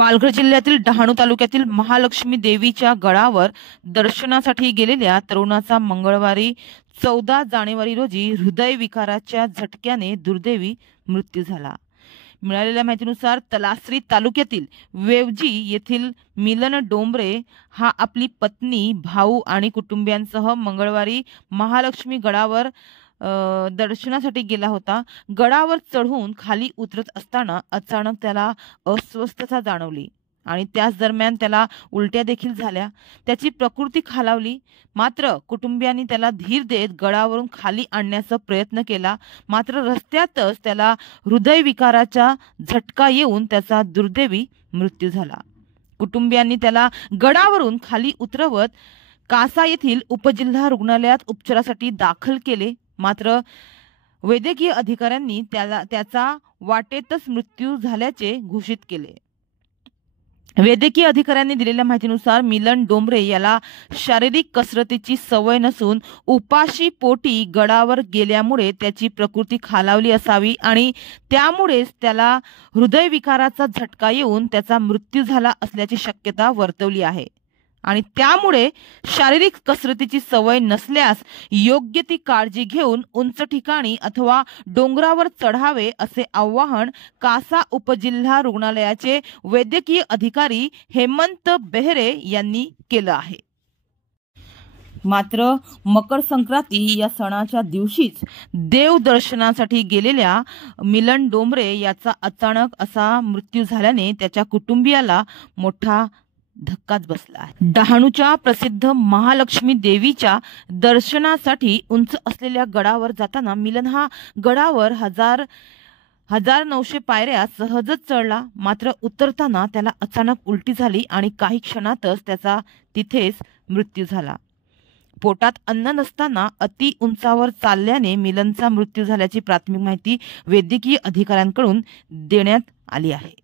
पालघर जिल्ह्यातील डहाणू तालुक्यातील महालक्ष्मी देवीच्या गडावर दर्शनासाठी गेलेल्या तरुणाचा मंगळवारी 14 जानेवारी रोजी हृदयविकाराच्या झटक्याने दुर्दैवी मृत्यू झाला। मिळालेल्या माहितीनुसार तलासरी तालुक्यातील वेवजी येथील मिलन डोंबरे हा आपली पत्नी, भाऊ आणि कुटुंबियांसह मंगळवारी महालक्ष्मी गडावर दर्शनासाठी गेला होता। गडावर चढून खाली उतरत असताना अचानक त्याला अस्वस्थता जाणवली आणि त्याच दरम्यान त्याला उलट्या देखील झाल्या। त्याची प्रकृती खालावली, मात्र कुटुंबियांनी त्याला धीर देत गडावरून खाली आणण्याचा प्रयत्न केला, मात्र रस्त्यातच त्याला हृदयविकाराचा झटका येऊन त्याचा दुर्दैवी मृत्यू झाला। कुटुंबियांनी त्याला गडावरून खाली उतरवत कासा येथील उपजिल्हा रुग्णालयात उपचारासाठी दाखल केले, मात्र वैद्यकीय अधिकाऱ्यांनी त्याचा वाटेतच मृत्यू झाल्याचे घोषित केले। वैद्यकीय अधिकाऱ्यांनी दिलेल्या माहितीनुसार मिलन डोंबरे याला शारीरिक कसरतीची सवय नसून उपाशी पोटी गडावर गेल्यामुळे त्याची प्रकृती खालावली असावी आणि त्यामुळेच त्याला हृदयविकाराचा झटका येऊन त्याचा मृत्यू झाला असल्याची शक्यता वर्तवली आहे आणि त्यामुळे शारीरिक कसरतीची सवय नसल्यास योग्य ती काळजी घेऊन उंच ठिकाणी अथवा डोंगरावर चढावे असे आवाहन कासा उपजिल्हा रुग्णालयाचे वैद्यकीय अधिकारी हेमंत बेहरे यांनी केलं आहे। मात्र मकर संक्रांती या सणाच्या दिवशीच देव दर्शनासाठी गेलेल्या मिलन डोंबरे याचा अचानक असा मृत्यू झाल्याने त्याच्या कुटुंबियाला मोठा धक्काच बसला आहे। डहाणूच्या प्रसिद्ध महालक्ष्मी देवीच्या दर्शनासाठी उंच असलेल्या गडावर जाताना मिलन हा गडावर 1900 पायऱ्या सहजच चढला, मात्र उतरताना त्याला अचानक उलटी झाली आणि काही क्षणातच त्याचा तिथेच मृत्यू झाला। पोटात अन्न नसताना अति उंचावर चालल्याने मिलनचा मृत्यू झाल्याची प्राथमिक माहिती वैद्यकीय अधिकाऱ्यांकडून देण्यात आली आहे।